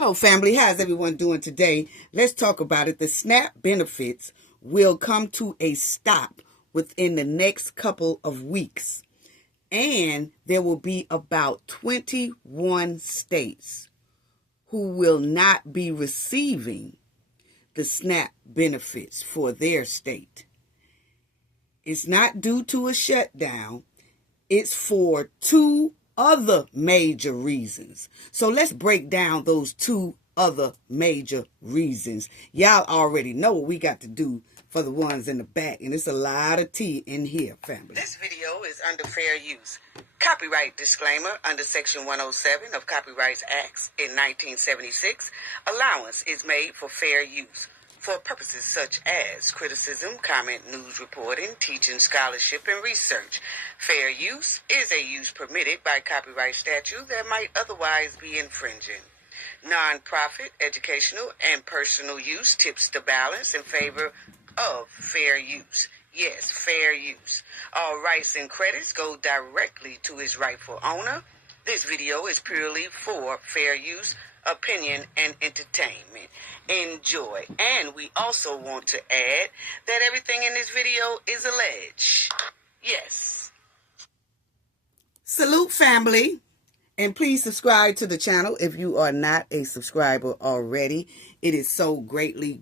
Hello, family. How's everyone doing today? Let's talk about it. The SNAP benefits will come to a stop within the next couple of weeks. And there will be about 21 states who will not be receiving the SNAP benefits for their state. It's not due to a shutdown. It's for two other major reasons. So let's break down those two other major reasons. Y'all already know what we got to do for the ones in the back, and it's a lot of tea in here, family. This video is under fair use. Copyright disclaimer under Section 107 of Copyrights Acts in 1976. Allowance is made for fair use for purposes such as criticism, comment, news reporting, teaching, scholarship, and research. Fair use is a use permitted by copyright statute that might otherwise be infringing. Non-profit, educational, and personal use tips the balance in favor of fair use. Yes, fair use. All rights and credits go directly to its rightful owner. This video is purely for fair use, opinion, and entertainment. Enjoy. And we also want to add that everything in this video is alleged. Yes. Salute, family. And please subscribe to the channel if you are not a subscriber already. It is so greatly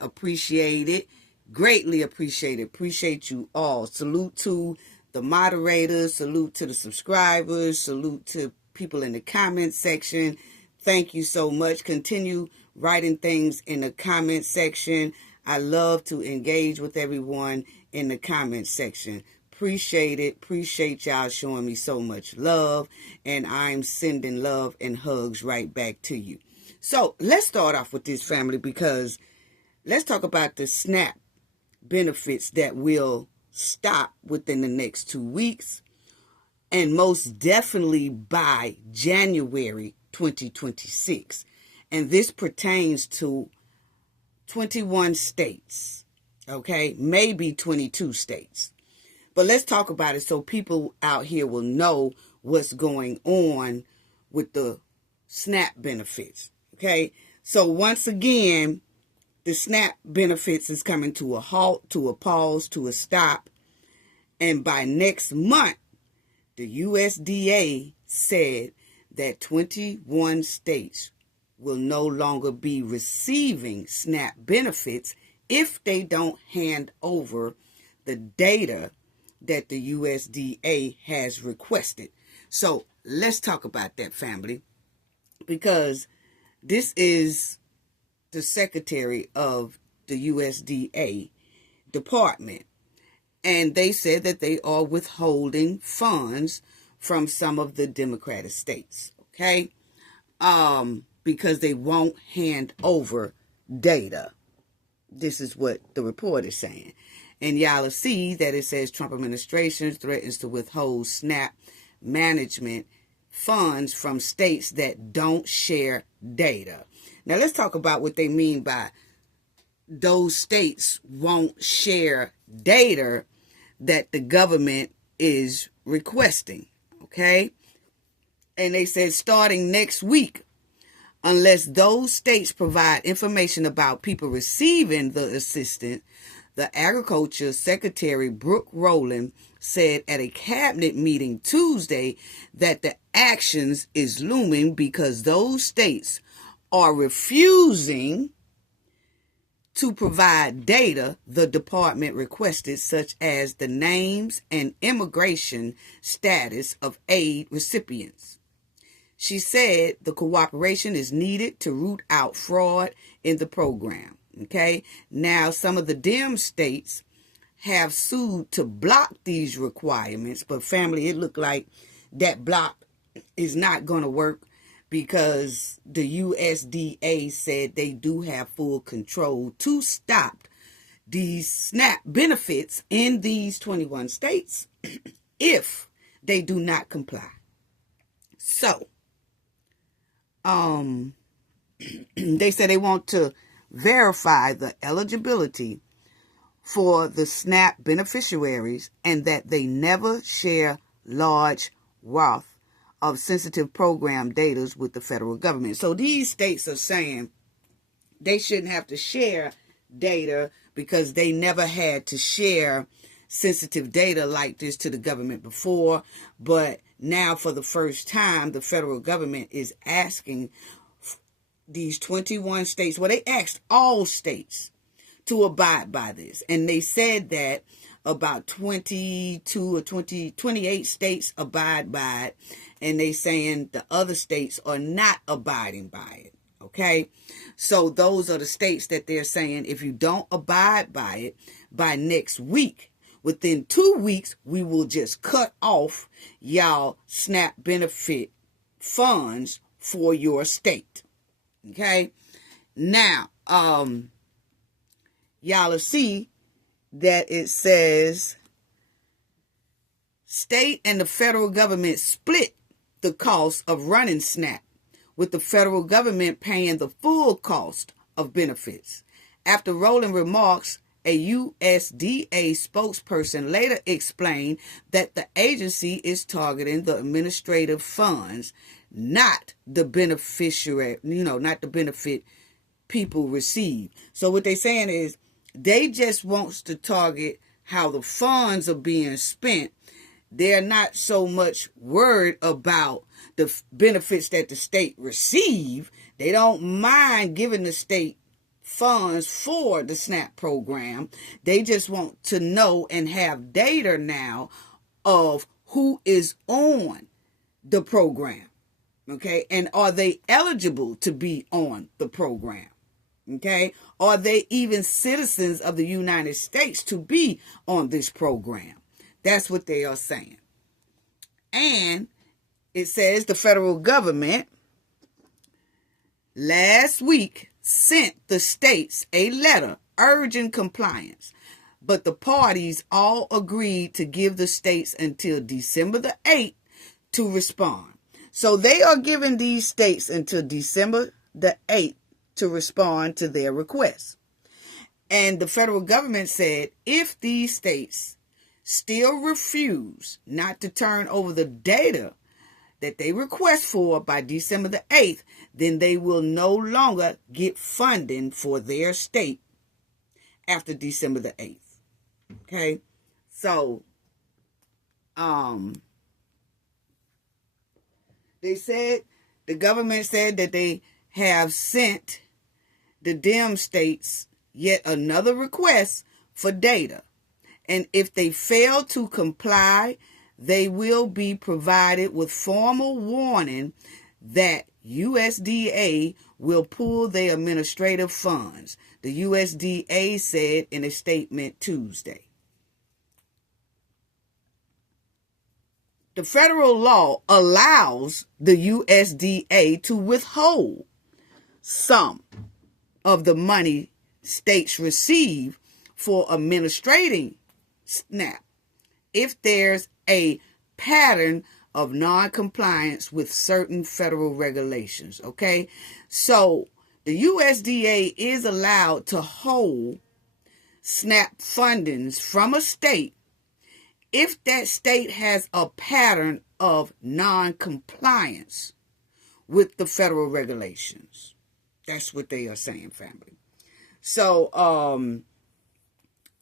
appreciated. Greatly appreciated. Appreciate you all. Salute to the moderators. Salute to the subscribers. Salute to people in the comment section. Thank you so much. Continue writing things in the comment section. I love to engage with everyone in the comment section. Appreciate it. Appreciate y'all showing me so much love. And I'm sending love and hugs right back to you. So let's start off with this, family, because let's talk about the SNAP benefits that will stop within the next 2 weeks. And most definitely by January 2026. And this pertains to 21 states, okay? Maybe 22 states. But let's talk about it so people out here will know what's going on with the SNAP benefits, okay? So once again, the SNAP benefits is coming to a halt, to a pause, to a stop. And by next month, the USDA said that 21 states will no longer be receiving SNAP benefits if they don't hand over the data that the USDA has requested. So let's talk about that, family, because this is the secretary of the USDA department, and they said that they are withholding funds from some of the Democratic states, okay? Because they won't hand over data. This is what the report is saying. And y'all will see that it says Trump administration threatens to withhold SNAP management funds from states that don't share data. Now let's talk about what they mean by those states won't share data that the government is requesting, okay? And they said starting next week, unless those states provide information about people receiving the assistance, the Agriculture Secretary Brooke Rowland said at a cabinet meeting Tuesday that the actions is looming because those states are refusing to provide data the department requested, such as the names and immigration status of aid recipients. She said the cooperation is needed to root out fraud in the program. Okay, now some of the Dem states have sued to block these requirements, but family, it looked like that block is not going to work because the USDA said they do have full control to stop these SNAP benefits in these 21 states if they do not comply. So, they said they want to verify the eligibility for the SNAP beneficiaries and that they never share large Roth of sensitive program data with the federal government. So these states are saying they shouldn't have to share data because they never had to share sensitive data like this to the government before. But now for the first time, the federal government is asking these 21 states, well, they asked all states to abide by this. And they said that about 22 or 28 states abide by it. And they saying the other states are not abiding by it. Okay. So those are the states that they're saying, if you don't abide by it by next week, within 2 weeks, we will just cut off y'all SNAP benefit funds for your state. Okay. Now, y'all will see that it says state and the federal government split the cost of running SNAP, with the federal government paying the full cost of benefits. After rolling remarks, a USDA spokesperson later explained that the agency is targeting the administrative funds, not the beneficiary, not the benefit people receive. So what they're saying is they just wants to target how the funds are being spent. They're not so much worried about the benefits that the state receive. They don't mind giving the state funds for the SNAP program. They just want to know and have data now of who is on the program. Okay. And are they eligible to be on the program? Okay. Are they even citizens of the United States to be on this program? That's what they are saying. And it says the federal government last week sent the states a letter urging compliance, but the parties all agreed to give the states until December the 8th to respond. So they are giving these states until December the 8th to respond to their requests. And the federal government said if these states still refuse not to turn over the data that they request for by December the 8th, then they will no longer get funding for their state after December the 8th. Okay? So, the government said that they have sent the DEM states yet another request for data. And if they fail to comply, they will be provided with formal warning that USDA will pull their administrative funds, the USDA said in a statement Tuesday. The federal law allows the USDA to withhold some of the money states receive for administrating SNAP if there's a pattern of non-compliance with certain federal regulations. Okay, so the USDA is allowed to hold SNAP fundings from a state if that state has a pattern of non-compliance with the federal regulations. That's what they are saying, family. So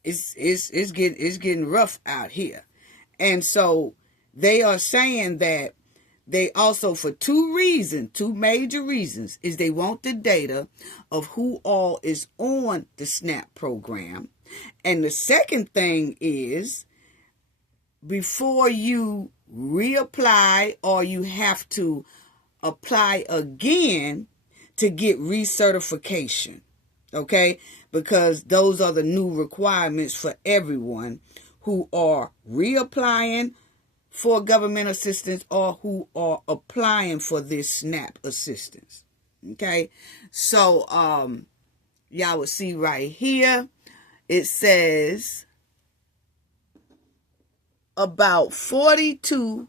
it's getting rough out here. And so they are saying that they also, for two major reasons, is they want the data of who all is on the SNAP program. And the second thing is, before you reapply or you have to apply again to get recertification, okay? Because those are the new requirements for everyone who are reapplying for government assistance or who are applying for this SNAP assistance, okay? So, y'all will see right here, it says about 42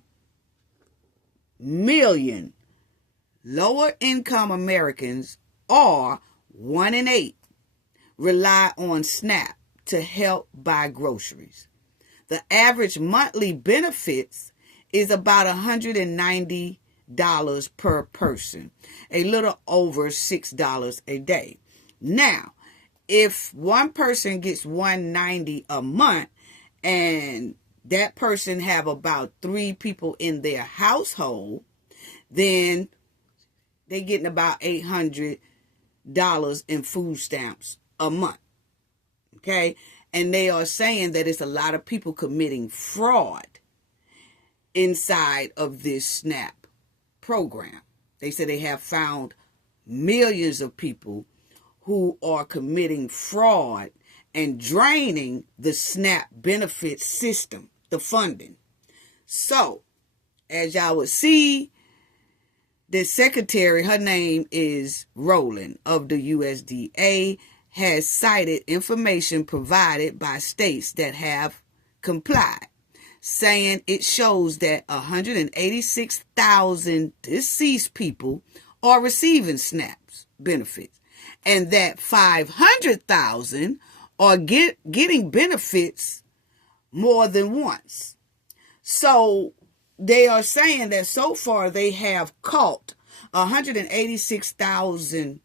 million lower income Americans, or 1 in 8, rely on SNAP to help buy groceries. The average monthly benefits is about $190 per person, a little over $6 a day. Now, if one person gets $190 a month and that person have about 3 people in their household, then they're getting about $800 in food stamps a month. Okay? And they are saying that it's a lot of people committing fraud inside of this SNAP program. They say they have found millions of people who are committing fraud and draining the SNAP benefit system, the funding. So, as y'all would see, the secretary, her name is Rowland, of the USDA, has cited information provided by states that have complied, saying it shows that 186,000 deceased people are receiving SNAP's benefits, and that 500,000 are getting benefits more than once. So they are saying that so far they have caught 186,000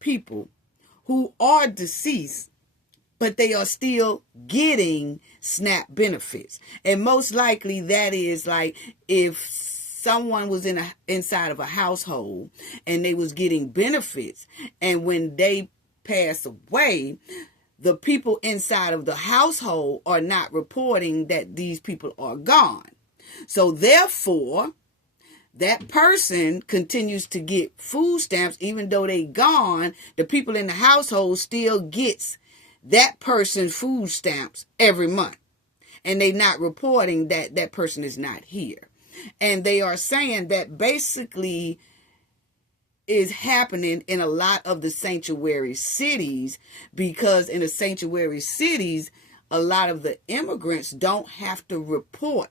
people who are deceased, but they are still getting SNAP benefits. And most likely that is like if someone was inside of a household and they was getting benefits, and when they pass away, the people inside of the household are not reporting that these people are gone. So therefore, that person continues to get food stamps even though they gone. The people in the household still gets that person's food stamps every month. And they not reporting that that person is not here. And they are saying that basically is happening in a lot of the sanctuary cities, because in the sanctuary cities, a lot of the immigrants don't have to report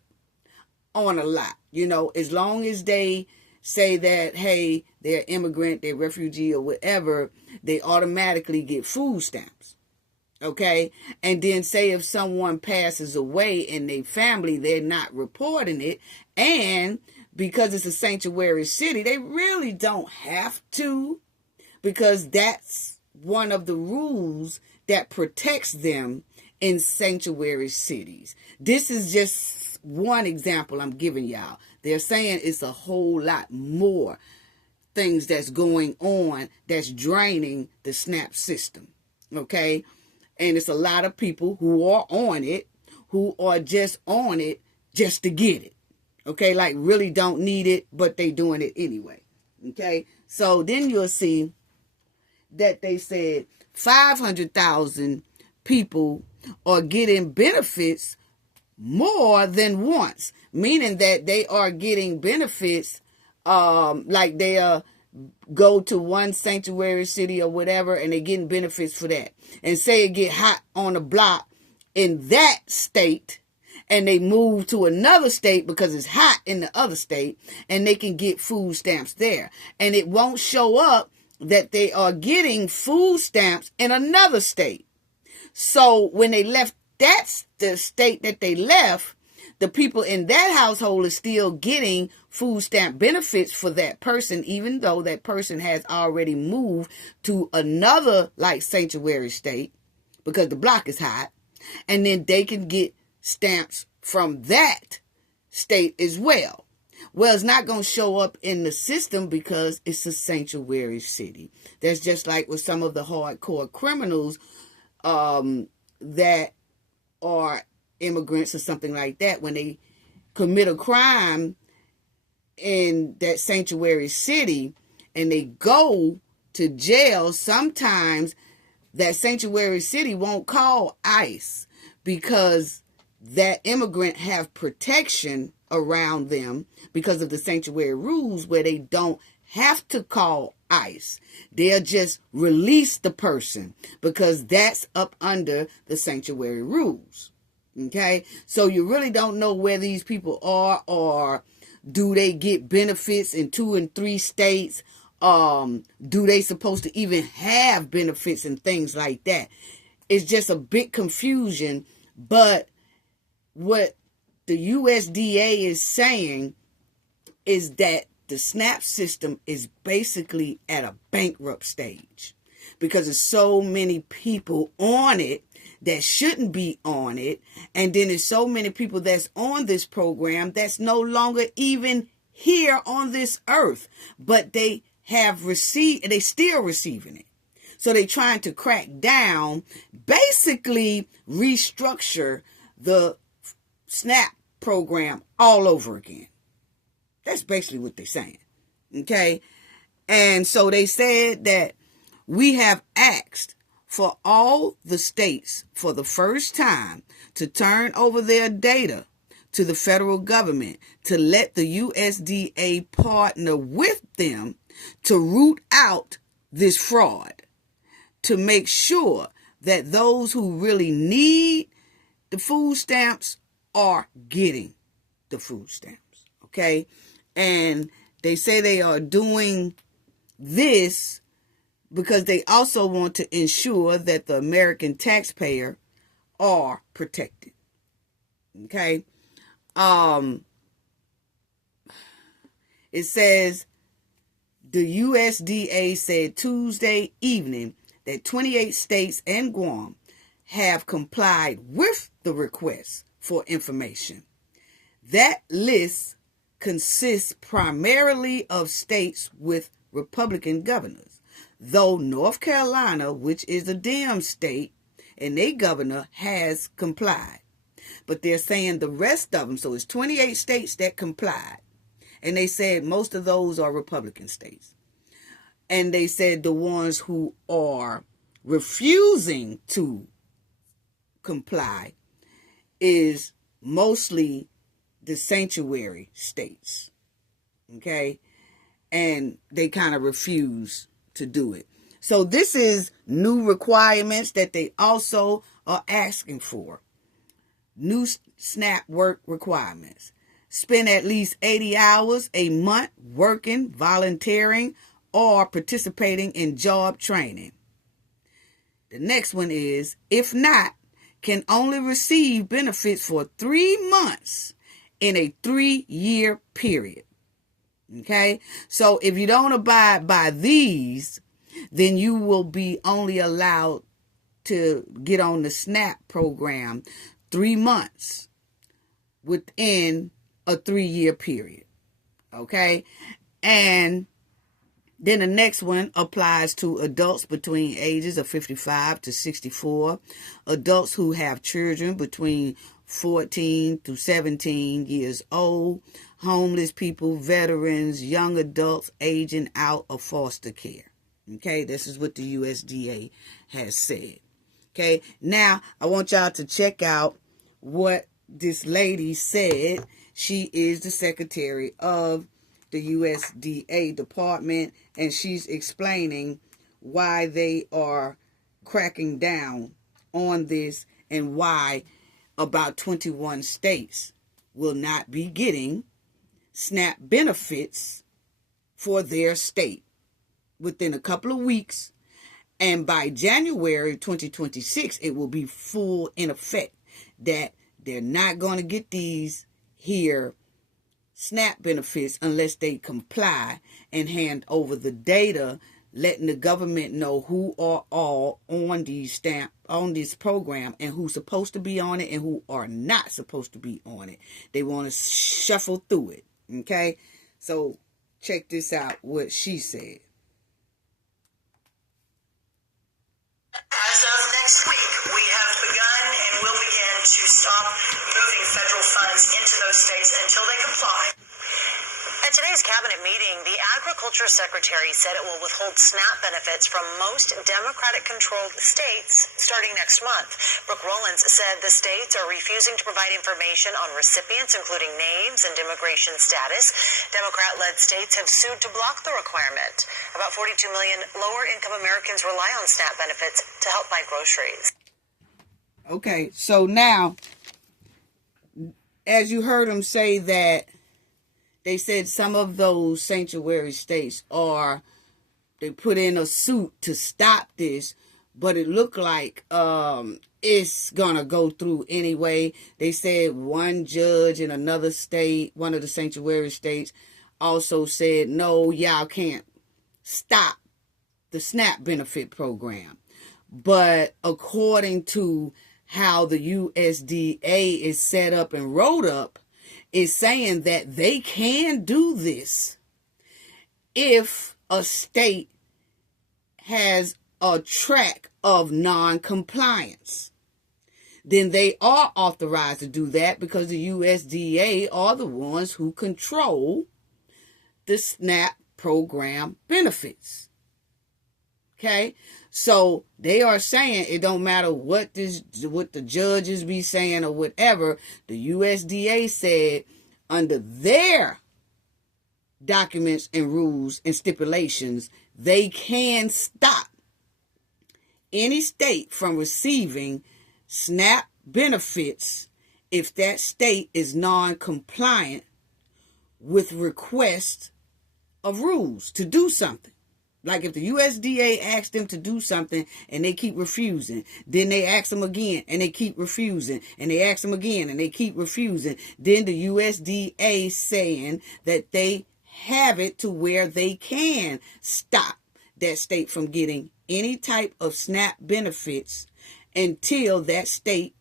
on a lot. You know, as long as they say that, hey, they're immigrant, they're refugee or whatever, they automatically get food stamps. Okay? And then say if someone passes away in their family, they're not reporting it. And because it's a sanctuary city, they really don't have to, because that's one of the rules that protects them in sanctuary cities. This is just one example I'm giving y'all. They're saying it's a whole lot more things that's going on that's draining the SNAP system. Okay? And it's a lot of people who are on it, who are just on it just to get it. Okay, like really don't need it, but they doing it anyway. Okay, so then you'll see that they said 500,000 people are getting benefits more than once, meaning that they are getting benefits like they go to one sanctuary city or whatever, and they're getting benefits for that. And say it get hot on the block in that state, and they move to another state because it's hot in the other state, and they can get food stamps there. And it won't show up that they are getting food stamps in another state. So when they left the state that they left, the people in that household is still getting food stamp benefits for that person, even though that person has already moved to another like sanctuary state because the block is hot. And then they can get stamps from that state as well. Well, it's not going to show up in the system because it's a sanctuary city. That's just like with some of the hardcore criminals that are immigrants or something like that. When they commit a crime in that sanctuary city and they go to jail, sometimes that sanctuary city won't call ICE because that immigrant have protection around them because of the sanctuary rules, where they don't have to call ICE. They'll just release the person because that's up under the sanctuary rules. Okay? So you really don't know where these people are, or do they get benefits in 2 and 3 states? Do they supposed to even have benefits and things like that? It's just a big confusion. But what the USDA is saying is that the SNAP system is basically at a bankrupt stage because there's so many people on it that shouldn't be on it. And then there's so many people that's on this program that's no longer even here on this earth, but they have received, they still receiving it. So they're trying to crack down, basically restructure the SNAP program all over again. That's basically what they're saying. Okay? And so they said that we have asked for all the states for the first time to turn over their data to the federal government to let the USDA partner with them to root out this fraud, to make sure that those who really need the food stamps are getting the food stamps. Okay? And they say they are doing this because they also want to ensure that the American taxpayer are protected. Okay? It says the USDA said Tuesday evening that 28 states and Guam have complied with the request for information. That list consists primarily of states with Republican governors, though North Carolina, which is a Dem state, and their governor has complied. But they're saying the rest of them, so it's 28 states that complied. And they said most of those are Republican states. And they said the ones who are refusing to comply is mostly the sanctuary states. Okay? And they kind of refuse to do it. So this is new requirements that they also are asking for. New SNAP work requirements. Spend at least 80 hours a month working, volunteering, or participating in job training. The next one is, if not, can only receive benefits for 3 months in a 3-year period. Okay? So if you don't abide by these, then you will be only allowed to get on the SNAP program 3 months within a 3-year period. Okay? And then the next one applies to adults between ages of 55 to 64, adults who have children between 14 to 17 years old, homeless people, veterans, young adults aging out of foster care. Okay, this is what the USDA has said. Okay, now I want y'all to check out what this lady said. She is the secretary of the USDA department, and she's explaining why they are cracking down on this and why about 21 states will not be getting SNAP benefits for their state within a couple of weeks. And by January 2026, it will be full in effect that they're not going to get these here SNAP benefits unless they comply and hand over the data, letting the government know who are all on this program and who's supposed to be on it and who are not supposed to be on it. They want to shuffle through it. Okay? So check this out, what she said. As of next week, we have begun and will begin to stop moving federal funds into those states until they comply. At today's cabinet meeting, the Agriculture Secretary said it will withhold SNAP benefits from most Democratic-controlled states starting next month. Brooke Rollins said the states are refusing to provide information on recipients, including names and immigration status. Democrat-led states have sued to block the requirement. About 42 million lower-income Americans rely on SNAP benefits to help buy groceries. Okay, so now, as you heard him say that they said some of those sanctuary states they put in a suit to stop this, but it looked like it's going to go through anyway. They said one judge in another state, one of the sanctuary states, also said, no, y'all can't stop the SNAP benefit program. But according to how the USDA is set up and wrote up, is saying that they can do this if a state has a track of non-compliance. Then they are authorized to do that because the USDA are the ones who control the SNAP program benefits. Okay? So they are saying it don't matter what the judges be saying or whatever. The USDA said under their documents and rules and stipulations, they can stop any state from receiving SNAP benefits if that state is non-compliant with requests of rules to do something. Like if the USDA asks them to do something and they keep refusing, then they ask them again and they keep refusing, and they ask them again and they keep refusing, then the USDA saying that they have it to where they can stop that state from getting any type of SNAP benefits until that state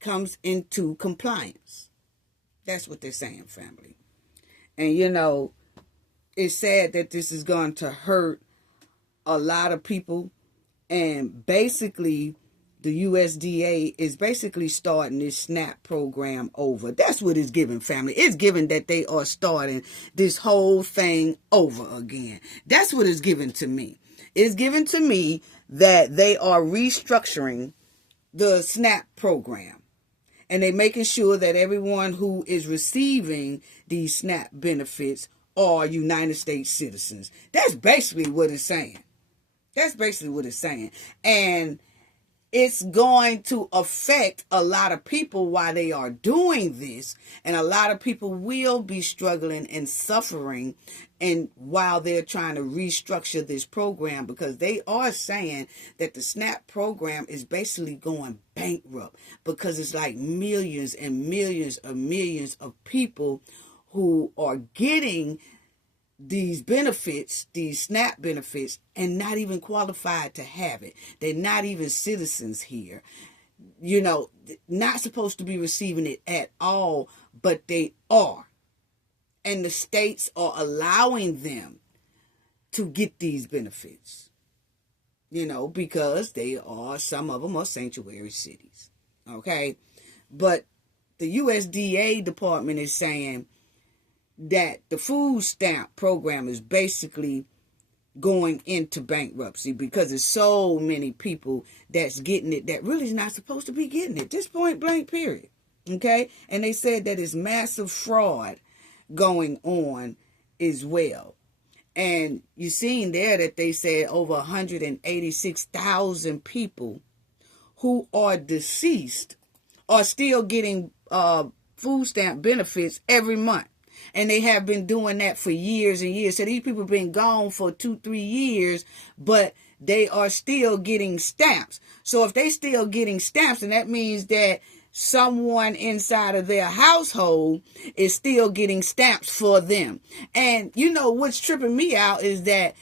comes into compliance. That's what they're saying, family. And it's sad that this is going to hurt a lot of people, and basically the USDA is basically starting this SNAP program over. That's what it's giving, family. It's giving that they are starting this whole thing over again. That's what it's giving to me. It's giving to me that they are restructuring the SNAP program, and they're making sure that everyone who is receiving these SNAP benefits are United States citizens. That's basically what it's saying. That's basically what it's saying. And it's going to affect a lot of people while they are doing this. And a lot of people will be struggling and suffering and while they're trying to restructure this program, because they are saying that the SNAP program is basically going bankrupt because it's like millions and millions of people who are getting these benefits, these SNAP benefits, and not even qualified to have it. They're not even citizens here. Not supposed to be receiving it at all, but they are. And the states are allowing them to get these benefits, because some of them are sanctuary cities. Okay? But the USDA department is saying that the food stamp program is basically going into bankruptcy because there's so many people that's getting it that really is not supposed to be getting it. Just point blank, period. Okay? And they said that it's massive fraud going on as well. And you seen there that they said over 186,000 people who are deceased are still getting food stamp benefits every month. And they have been doing that for years and years. So these people have been gone for 2-3 years, but they are still getting stamps. So if they still getting stamps, then that means that someone inside of their household is still getting stamps for them. And what's tripping me out is that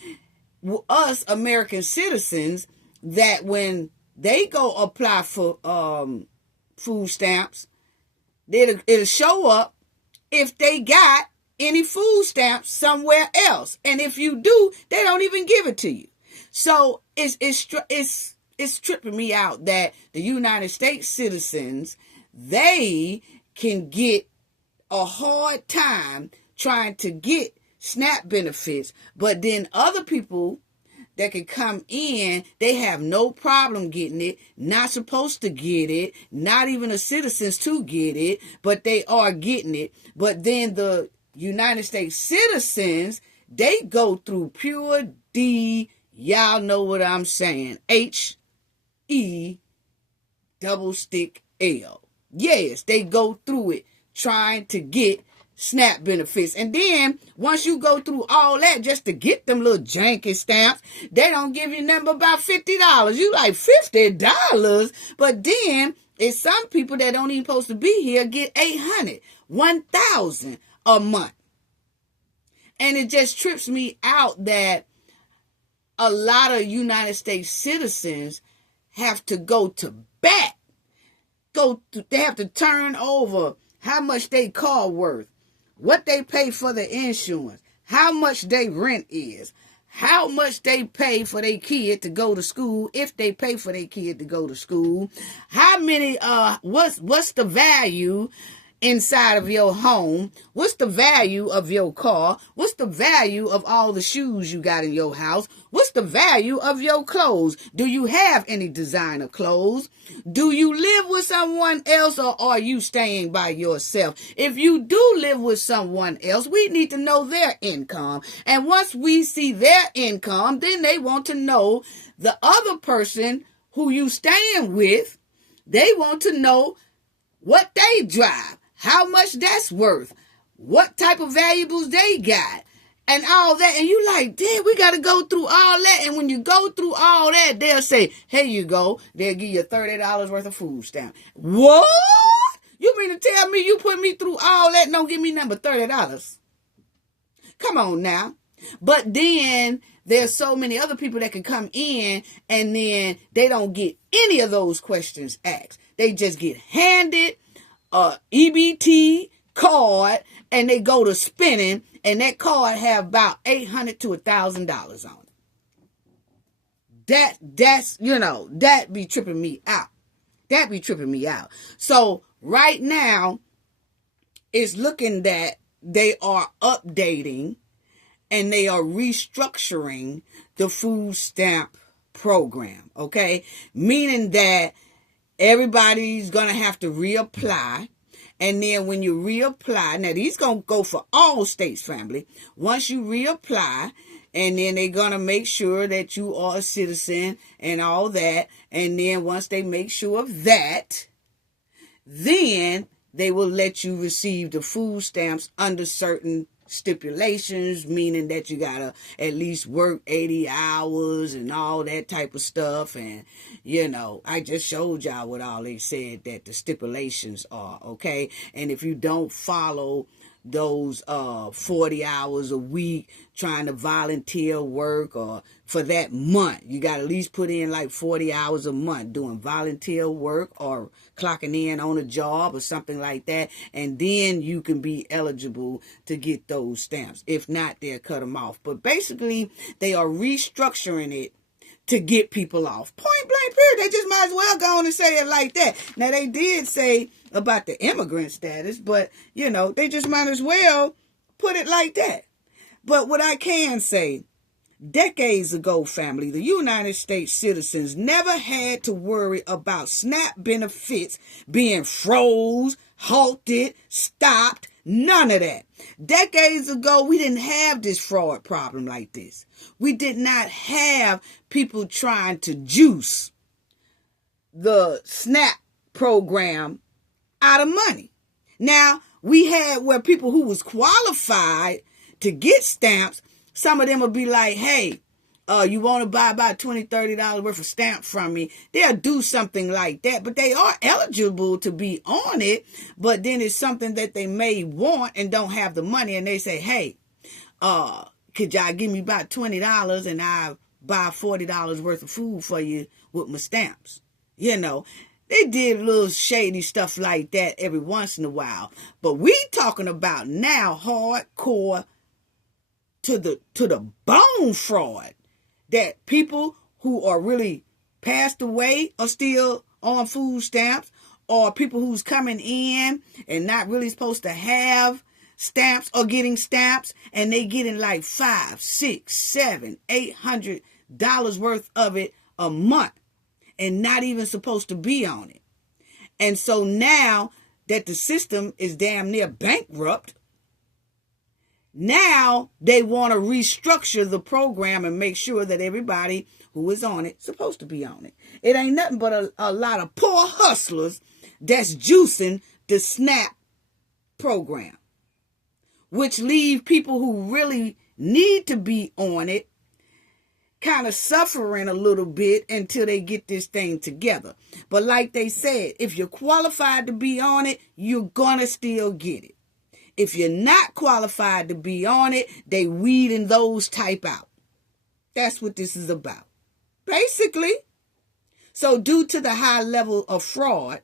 us American citizens, that when they go apply for food stamps, it'll show up if they got any food stamps somewhere else. And if you do, they don't even give it to you. So it's tripping me out that the United States citizens, they can get a hard time trying to get SNAP benefits, but then other people that can come in, they have no problem getting it, not supposed to get it, not even the citizens to get it, but they are getting it. But then the United States citizens, they go through pure D, y'all know what I'm saying, HE double stick L. Yes, they go through it trying to get SNAP benefits. And then once you go through all that just to get them little janky stamps, they don't give you nothing but about $50. You like $50? But then it's some people that don't even supposed to be here get $800, $1,000 a month. And it just trips me out that a lot of United States citizens have to go to bat. They have to turn over how much they car worth, what they pay for the insurance, how much they rent is, how much they pay for their kid to go to school, if they pay for their kid to go to school, how many, what's the value inside of your home, what's the value of your car, what's the value of all the shoes you got in your house, what's the value of your clothes, do you have any designer clothes, do you live with someone else, or are you staying by yourself? If you do live with someone else, we need to know their income, and once we see their income, then they want to know the other person who you staying with, they want to know what they drive, how much that's worth, what type of valuables they got, and all that. And you like, damn, we got to go through all that. And when you go through all that, they'll say, here you go. They'll give you $30 worth of food stamp. What? You mean to tell me you put me through all that and don't give me number $30? Come on now. But then there's so many other people that can come in and then they don't get any of those questions asked. They just get handed a EBT card and they go to spending, and that card have about $800 to $1,000 on it. That be tripping me out. That be tripping me out. So right now, it's looking that they are updating and they are restructuring the food stamp program, okay? Meaning that everybody's going to have to reapply. And then when you reapply, now these going to go for all states, family. Once you reapply, and then they're going to make sure that you are a citizen and all that. And then once they make sure of that, then they will let you receive the food stamps under certain stipulations, meaning that you gotta at least work 80 hours and all that type of stuff. And I just showed y'all what all they said that the stipulations are, okay? And if you don't follow those 40 hours a week trying to volunteer work, or for that month, you got to at least put in like 40 hours a month doing volunteer work or clocking in on a job or something like that, and then you can be eligible to get those stamps. If not, they'll cut them off. But basically, they are restructuring it to get people off. Point blank period. They just might as well go on and say it like that. Now, they did say about the immigrant status, but, they just might as well put it like that. But what I can say, decades ago, family, the United States citizens never had to worry about SNAP benefits being froze, halted, stopped, none of that. Decades ago, we didn't have this fraud problem like this. We did not have people trying to juice the SNAP program out of money. Now, we had where people who was qualified to get stamps, some of them would be like, hey, you want to buy about $20, $30 worth of stamps from me? They'll do something like that, but they are eligible to be on it. But then it's something that they may want and don't have the money. And they say, hey, could y'all give me about $20 and I'll buy $40 worth of food for you with my stamps? They did little shady stuff like that every once in a while. But we talking about now hardcore to the bone fraud, that people who are really passed away are still on food stamps, or people who's coming in and not really supposed to have stamps are getting stamps, and they getting like $500, $600, $700, $800 worth of it a month and not even supposed to be on it. And so now that the system is damn near bankrupt, now they want to restructure the program and make sure that everybody who is on it is supposed to be on it. It ain't nothing but a lot of poor hustlers that's juicing the SNAP program, which leave people who really need to be on it kind of suffering a little bit until they get this thing together. But like they said, if you're qualified to be on it, you're gonna still get it. If you're not qualified to be on it, they weeding those type out. That's what this is about, basically. So due to the high level of fraud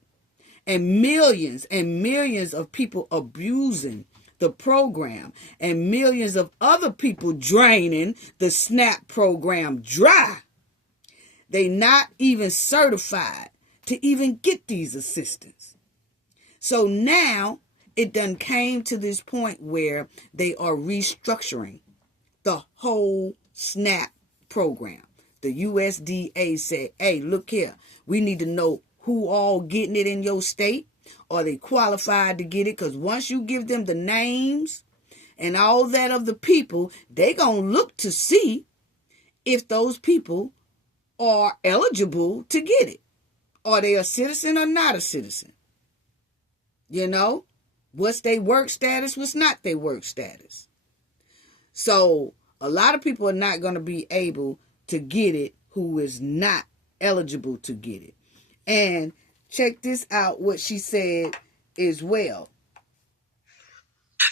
and millions of people abusing the program and millions of other people draining the SNAP program dry, they not even certified to even get these assistance. So now it done came to this point where they are restructuring the whole SNAP program. The USDA said, hey, look here, we need to know who all getting it in your state. Are they qualified to get it? Because once you give them the names and all that of the people, they going to look to see if those people are eligible to get it. Are they a citizen or not a citizen? You know, what's their work status, what's not their work status. So a lot of people are not going to be able to get it who is not eligible to get it. And check this out, what she said as well.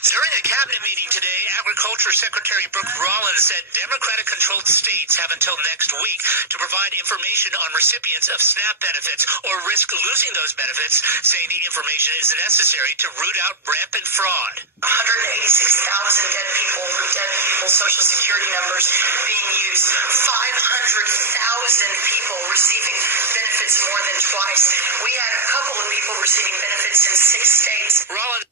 During a cabinet meeting today, Agriculture Secretary Brooke Rollins said Democratic-controlled states have until next week to provide information on recipients of SNAP benefits or risk losing those benefits, saying the information is necessary to root out rampant fraud. 186,000 dead people's Social Security numbers being used, 500,000 people receiving benefits more than twice. We had a couple of people receiving benefits in 6 states. Rollins.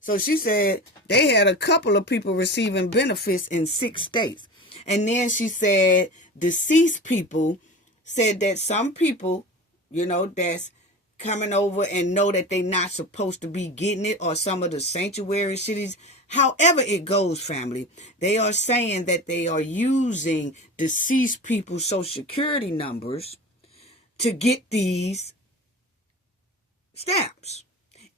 So she said they had a couple of people receiving benefits in 6 states. And then she said deceased people said that some people, you know, that's coming over and know that they're not supposed to be getting it, or some of the sanctuary cities. However it goes, family, they are saying that they are using deceased people's Social Security numbers to get these stamps.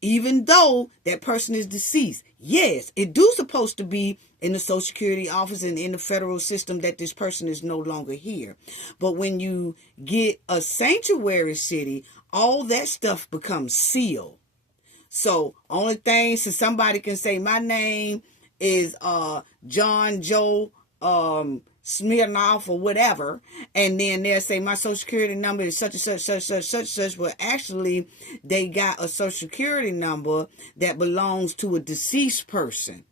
Even though that person is deceased, yes, it do supposed to be in the Social Security office and in the federal system that this person is no longer here. But when you get a sanctuary city, all that stuff becomes sealed. So only thing, so somebody can say my name is John Joe Smirnoff or whatever, and then they'll say my Social Security number is such and such, such. Well, actually, they got a Social Security number that belongs to a deceased person.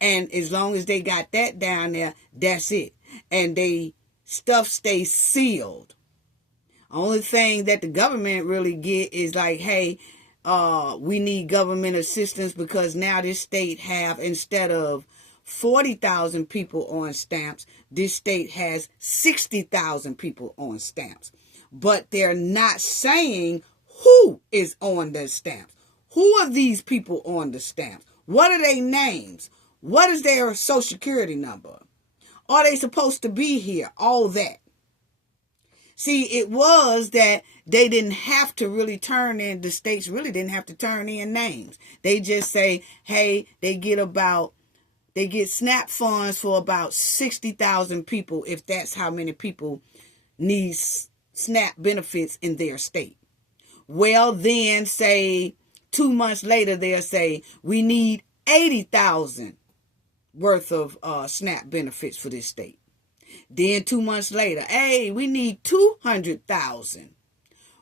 And as long as they got that down there, that's it. And they stuff stays sealed. Only thing that the government really get is like, hey, we need government assistance because now this state have, instead of 40,000 people on stamps, this state has 60,000 people on stamps. But they're not saying who is on the stamps. Who are these people on the stamps? What are their names? What is their Social Security number? Are they supposed to be here? All that. See, it was that they didn't have to really turn in, the states really didn't have to turn in names. They just say, hey, they get SNAP funds for about 60,000 people, if that's how many people need SNAP benefits in their state. Well, then say 2 months later, they'll say we need 80,000 worth of SNAP benefits for this state. Then 2 months later, hey, we need 200,000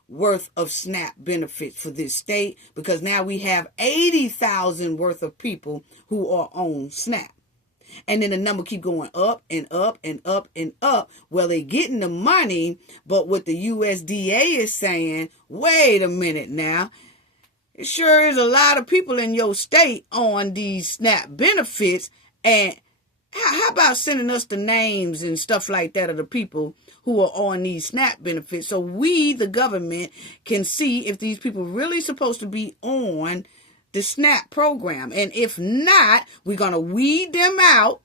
worth of SNAP benefits for this state because now we have 80,000 worth of people who are on SNAP. And then the number keep going up and up and up and up. Well, they're getting the money, but what the USDA is saying, wait a minute now, it sure is a lot of people in your state on these SNAP benefits, and how about sending us the names and stuff like that of the people who are on these SNAP benefits so we, the government, can see if these people really supposed to be on the SNAP program. And if not, we're going to weed them out.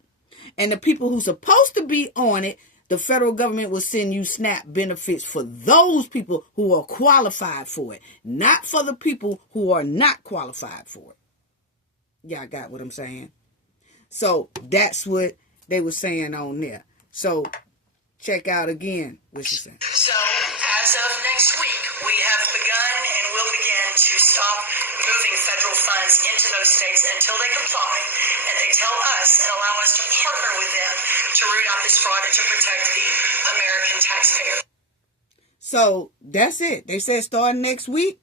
And the people who supposed to be on it, the federal government will send you SNAP benefits for those people who are qualified for it, not for the people who are not qualified for it. Y'all got what I'm saying? So that's what they were saying on there. So check out again what she's saying. So as of next week, we have begun and will begin to stop moving federal funds into those states until they comply, and they tell us and allow us to partner with them to root out this fraud and to protect the American taxpayer. So that's it. They said starting next week.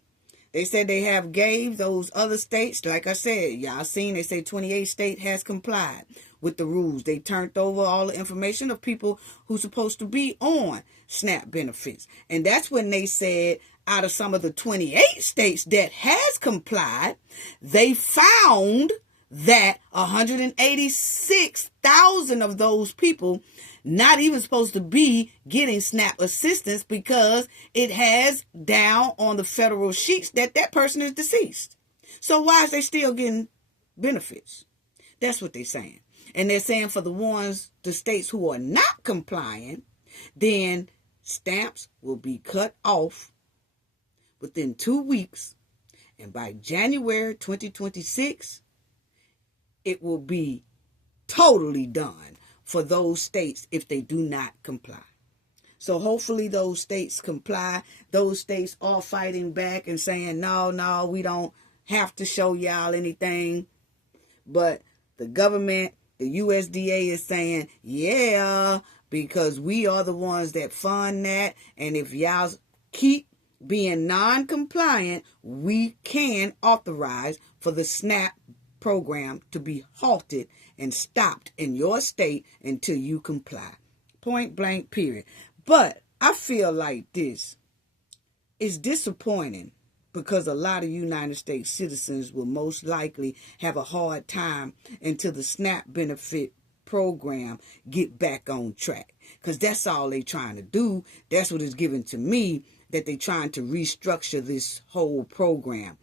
They said they have gave those other states, like I said, y'all seen, they say 28 states has complied with the rules. They turned over all the information of people who's supposed to be on SNAP benefits. And that's when they said out of some of the 28 states that has complied, they found that 186,000 of those people not even supposed to be getting SNAP assistance because it has down on the federal sheets that that person is deceased. So why is they still getting benefits? That's what they're saying. And they're saying for the states who are not complying, then stamps will be cut off within 2 weeks. And by January 2026, it will be totally done for those states if they do not comply. So hopefully those states comply. Those states are fighting back and saying, no, we don't have to show y'all anything. But the government, the USDA is saying, yeah, because we are the ones that fund that. And if y'all keep being non-compliant, we can authorize for the SNAP program to be halted and stopped in your state until you comply. Point blank, period. But I feel like this is disappointing because a lot of United States citizens will most likely have a hard time until the SNAP benefit program get back on track. Because that's all they trying to do. That's what is given to me, that they trying to restructure this whole program.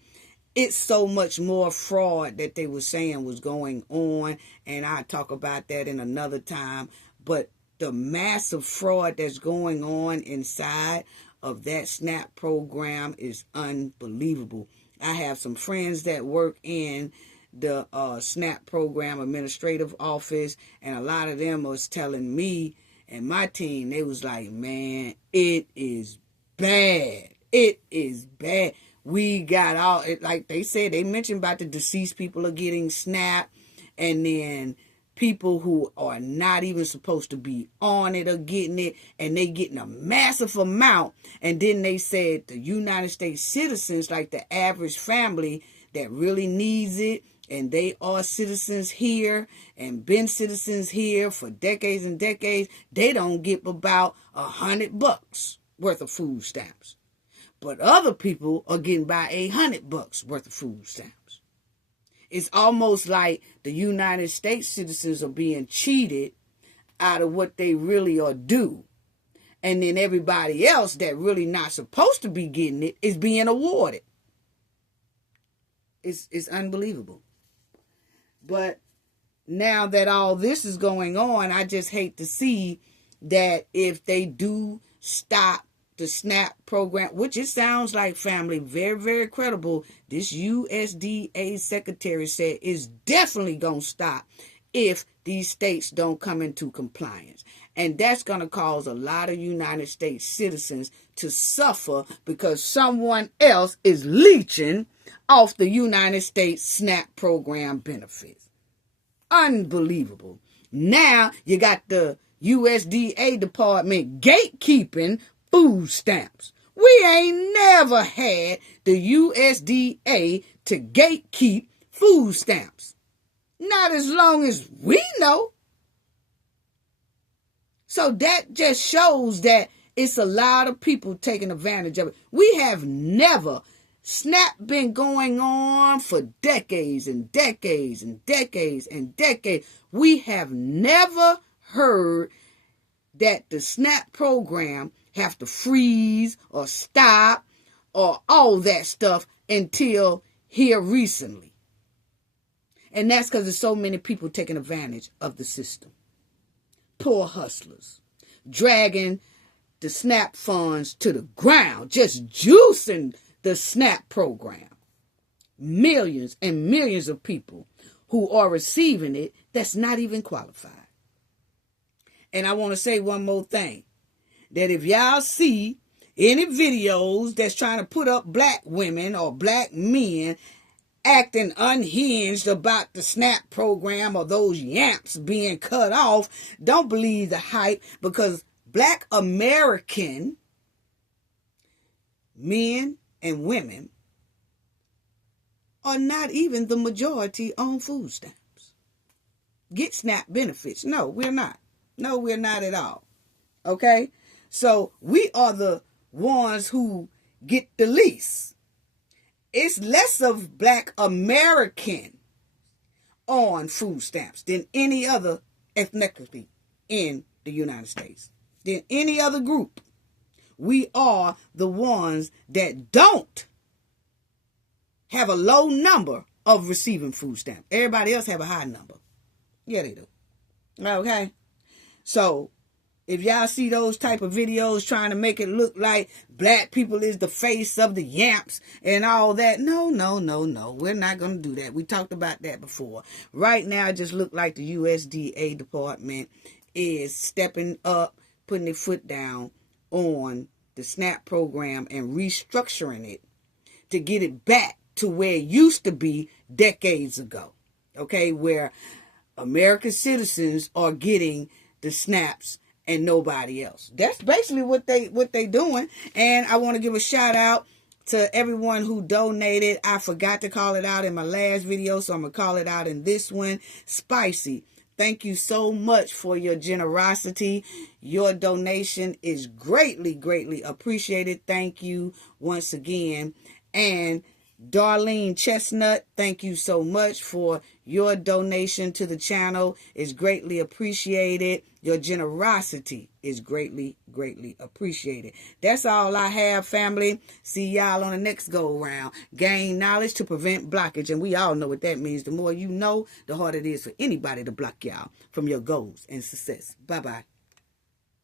It's so much more fraud that they were saying was going on, and I'll talk about that in another time. But the massive fraud that's going on inside of that SNAP program is unbelievable. I have some friends that work in the SNAP program administrative office, and a lot of them was telling me and my team, they was like, man, it is bad. It is bad. We got all, like they said, they mentioned about the deceased people are getting SNAP, and then people who are not even supposed to be on it are getting it, and they getting a massive amount. And then they said the United States citizens, like the average family that really needs it, and they are citizens here and been citizens here for decades and decades, they don't get about $100 worth of food stamps. But other people are getting by $100 worth of food stamps. It's almost like the United States citizens are being cheated out of what they really are due. And then everybody else that really not supposed to be getting it is being awarded. It's unbelievable. But now that all this is going on, I just hate to see that if they do stop the SNAP program, which it sounds like, family, very, very credible, this USDA secretary said is definitely going to stop if these states don't come into compliance. And that's going to cause a lot of United States citizens to suffer because someone else is leeching off the United States SNAP program benefits. Unbelievable. Now you got the USDA department gatekeeping food stamps. We ain't never had the USDA to gatekeep food stamps. Not as long as we know. So that just shows that it's a lot of people taking advantage of it. We have never, SNAP been going on for decades and decades and decades and decades. We have never heard that the SNAP program have to freeze or stop or all that stuff until here recently. And that's because there's so many people taking advantage of the system. Poor hustlers, dragging the SNAP funds to the ground, just juicing the SNAP program. Millions and millions of people who are receiving it that's not even qualified. And I want to say one more thing. That if y'all see, any videos that's trying to put up black women or black men acting unhinged about the SNAP program or those yamps being cut off, don't believe the hype, because black American men and women are not even the majority on food stamps. Get SNAP benefits. No, we're not. No, we're not at all. Okay? So we are the ones who get the least. It's less of black American on food stamps than any other ethnicity in the United States, than any other group. We are the ones that don't have a low number of receiving food stamps. Everybody else have a high number. Yeah, they do. Okay? So, if y'all see those type of videos trying to make it look like black people is the face of the yamps and all that, no. We're not going to do that. We talked about that before. Right now, it just look like the USDA department is stepping up, putting their foot down on the SNAP program and restructuring it to get it back to where it used to be decades ago. Okay, where American citizens are getting the snaps and nobody else. That's basically what they doing. And I want to give a shout out to everyone who donated. I forgot to call it out in my last video, so I'm going to call it out in this one. Spicy, thank you so much for your generosity. Your donation is greatly, greatly appreciated. Thank you once again. And Darlene Chestnut, thank you so much for your donation to the channel. It's greatly appreciated. Your generosity is greatly, greatly appreciated. That's all I have, family. See y'all on the next go around. Gain knowledge to prevent blockage. And we all know what that means. The more you know, the harder it is for anybody to block y'all from your goals and success. Bye-bye.